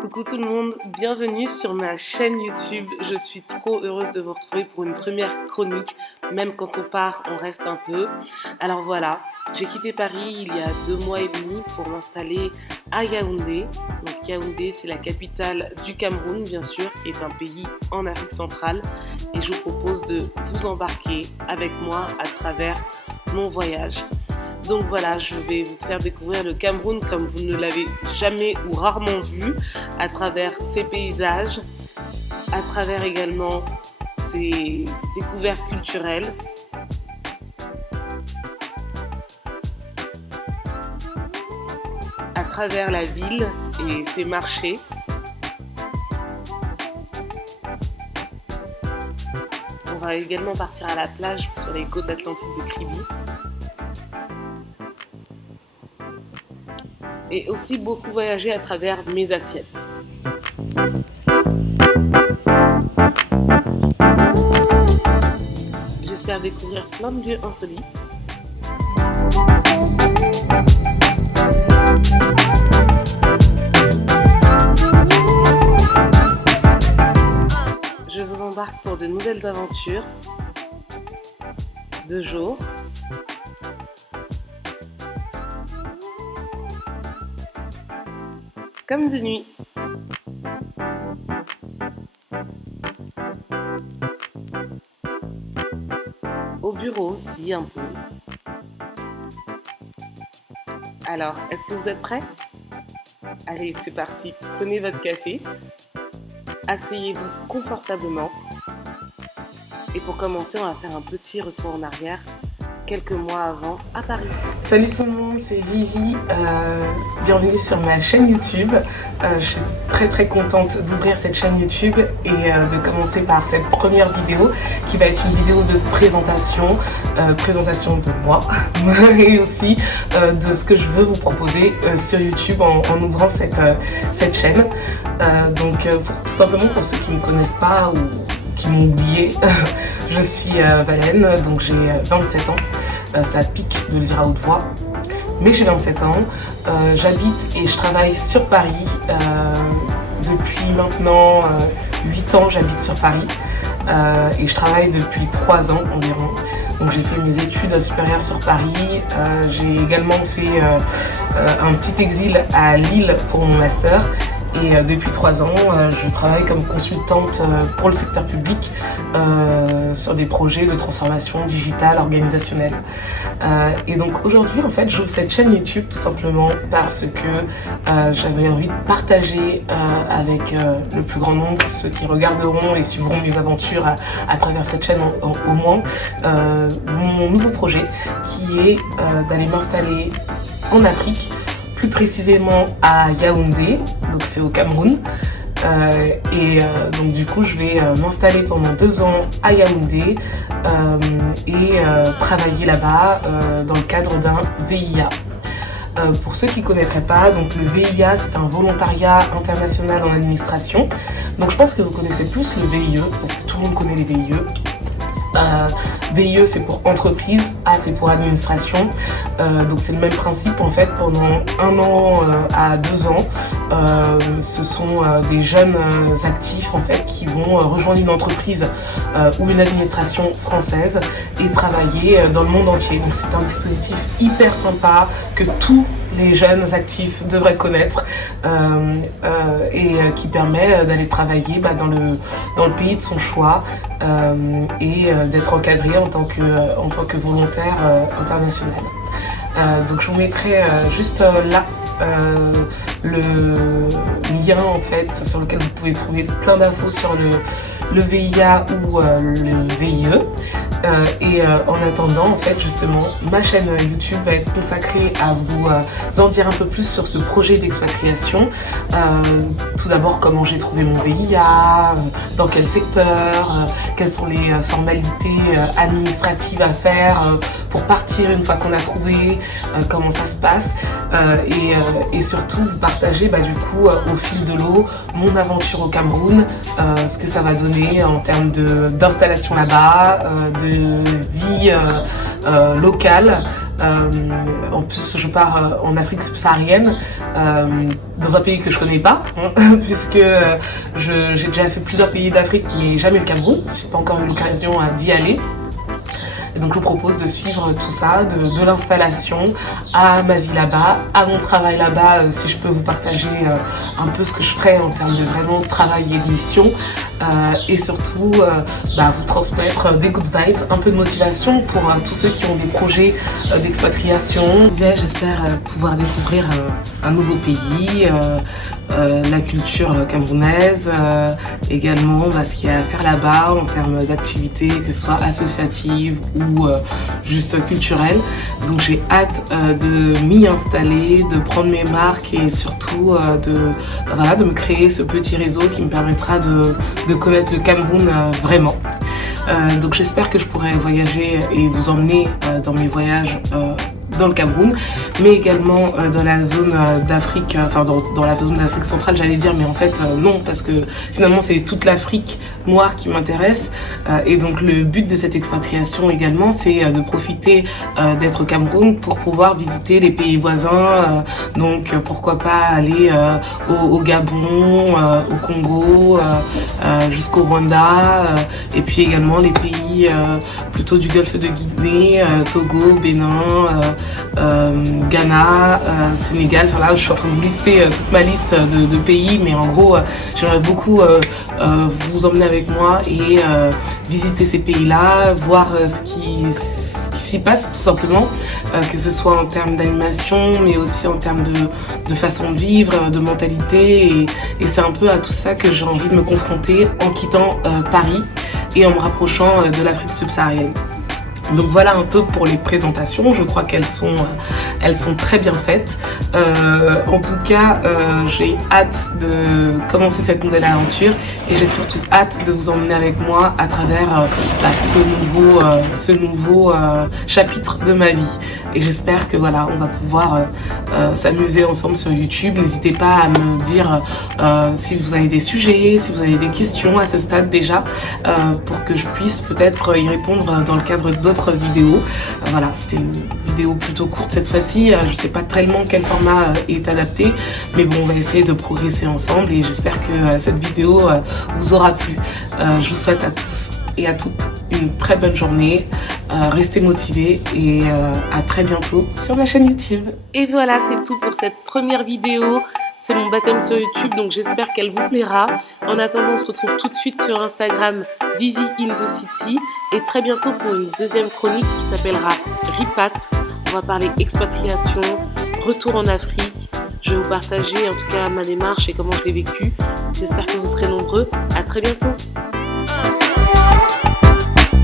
Coucou tout le monde, bienvenue sur ma chaîne YouTube. Je suis trop heureuse de vous retrouver pour une première chronique. Même quand on part, on reste un peu. Alors voilà, j'ai quitté Paris il y a 2 mois et demi pour m'installer à Yaoundé. Donc Yaoundé, c'est la capitale du Cameroun, bien sûr, qui est un pays en Afrique centrale. Et je vous propose de vous embarquer avec moi à travers mon voyage. Donc voilà, je vais vous faire découvrir le Cameroun comme vous ne l'avez jamais ou rarement vu, à travers ses paysages, à travers également ses découvertes culturelles. À travers la ville et ses marchés. On va également partir à la plage sur les côtes atlantiques de Kribi. Et aussi beaucoup voyager à travers mes assiettes. J'espère découvrir plein de lieux insolites. Je vous embarque pour de nouvelles aventures, de jour, comme de nuit. Au bureau aussi un peu. Alors, est-ce que vous êtes prêts? Allez, c'est parti. Prenez votre café. Asseyez-vous confortablement. Et pour commencer, on va faire un petit retour en arrière, quelques mois avant, à Paris. Salut tout le monde, c'est Vivi, bienvenue sur ma chaîne YouTube. Je suis très contente d'ouvrir cette chaîne YouTube et de commencer par cette première vidéo qui va être une vidéo de présentation de moi et aussi de ce que je veux vous proposer sur YouTube en ouvrant cette chaîne. Tout simplement pour ceux qui ne me connaissent pas ou qui m'ont oublié, je suis Valène, donc j'ai 27 ans. Ça pique de le dire à haute voix, mais j'ai 27 ans, j'habite et je travaille sur Paris, depuis maintenant 8 ans j'habite sur Paris et je travaille depuis 3 ans environ. Donc j'ai fait mes études supérieures sur Paris, j'ai également fait un petit exil à Lille pour mon master. Et depuis 3 ans, je travaille comme consultante pour le secteur public sur des projets de transformation digitale organisationnelle. Et donc aujourd'hui, en fait, j'ouvre cette chaîne YouTube tout simplement parce que j'avais envie de partager avec le plus grand nombre, ceux qui regarderont et suivront mes aventures à travers cette chaîne au moins, mon nouveau projet qui est d'aller m'installer en Afrique, plus précisément à Yaoundé, donc c'est au Cameroun. Donc du coup je vais m'installer pendant 2 ans à Yaoundé et travailler là-bas dans le cadre d'un VIA. Pour ceux qui ne connaîtraient pas, donc le VIA c'est un volontariat international en administration. Donc je pense que vous connaissez plus le VIE parce que tout le monde connaît les VIE. VIE c'est pour entreprise, A c'est pour administration, donc c'est le même principe en fait. Pendant 1 an à 2 ans, ce sont des jeunes actifs en fait qui vont rejoindre une entreprise ou une administration française et travailler dans le monde entier. Donc c'est un dispositif hyper sympa que tous les jeunes actifs devraient connaître et qui permet d'aller travailler dans le pays de son choix et d'être encadré en tant que volontaire international. Donc je vous mettrai juste là le lien en fait sur lequel vous pouvez trouver plein d'infos sur le VIA ou le VIE. En attendant, en fait, justement, ma chaîne YouTube va être consacrée à vous en dire un peu plus sur ce projet d'expatriation. Tout d'abord, comment j'ai trouvé mon VIA, dans quel secteur, quelles sont les formalités administratives à faire pour partir une fois qu'on a trouvé, comment ça se passe, et surtout vous partager du coup au fil de l'eau mon aventure au Cameroun, ce que ça va donner en termes d'installation là-bas, de vie locale, En plus, je pars en Afrique subsaharienne, dans un pays que je connais pas, hein, puisque j'ai déjà fait plusieurs pays d'Afrique, mais jamais le Cameroun. J'ai pas encore eu l'occasion d'y aller. Et donc je vous propose de suivre tout ça, de l'installation à ma vie là-bas, à mon travail là-bas, si je peux vous partager un peu ce que je ferai en termes de vraiment travail et de mission, et surtout vous transmettre des good vibes, un peu de motivation pour tous ceux qui ont des projets d'expatriation. J'espère pouvoir découvrir un nouveau pays, la culture camerounaise, également ce qu'il y a à faire là-bas en termes d'activités, que ce soit associatives ou juste culturelles. Donc j'ai hâte de m'y installer, de prendre mes marques et surtout de me créer ce petit réseau qui me permettra de connaître le Cameroun vraiment. Donc j'espère que je pourrai voyager et vous emmener dans mes voyages dans le Cameroun, mais également dans la zone d'Afrique, dans la zone d'Afrique centrale, j'allais dire, mais en fait non, parce que finalement c'est toute l'Afrique noire qui m'intéresse, et donc le but de cette expatriation également, c'est de profiter d'être au Cameroun pour pouvoir visiter les pays voisins, donc pourquoi pas aller au Gabon, au Congo, jusqu'au Rwanda, et puis également les pays plutôt du Golfe de Guinée, Togo, Bénin, Ghana, Sénégal. Enfin là, je suis en train de vous lister toute ma liste de pays, mais en gros, j'aimerais beaucoup vous emmener avec moi et visiter ces pays-là, voir ce qui s'y passe tout simplement, que ce soit en termes d'animation, mais aussi en termes de façon de vivre, de mentalité, et c'est un peu à tout ça que j'ai envie de me confronter en quittant Paris et en me rapprochant de l'Afrique subsaharienne. Donc voilà un peu pour les présentations, je crois qu'elles sont très bien faites. En tout cas, j'ai hâte de commencer cette nouvelle aventure et j'ai surtout hâte de vous emmener avec moi à travers ce nouveau chapitre de ma vie. Et j'espère que voilà, on va pouvoir s'amuser ensemble sur YouTube. N'hésitez pas à me dire si vous avez des sujets, si vous avez des questions à ce stade déjà, pour que je puisse peut-être y répondre dans le cadre d'autres vidéos. Voilà, c'était une vidéo plutôt courte cette fois-ci. Je sais pas tellement quel format est adapté, mais bon, on va essayer de progresser ensemble et j'espère que cette vidéo vous aura plu. Je vous souhaite à tous et à toutes une très bonne journée. Restez motivés et à très bientôt sur ma chaîne YouTube. Et voilà, c'est tout pour cette première vidéo. C'est mon baptême sur YouTube, donc j'espère qu'elle vous plaira. En attendant, on se retrouve tout de suite sur Instagram, Vivi in the City. Et très bientôt pour une deuxième chronique qui s'appellera Ripat. On va parler expatriation, retour en Afrique. Je vais vous partager en tout cas ma démarche et comment je l'ai vécue. J'espère que vous serez nombreux. À très bientôt.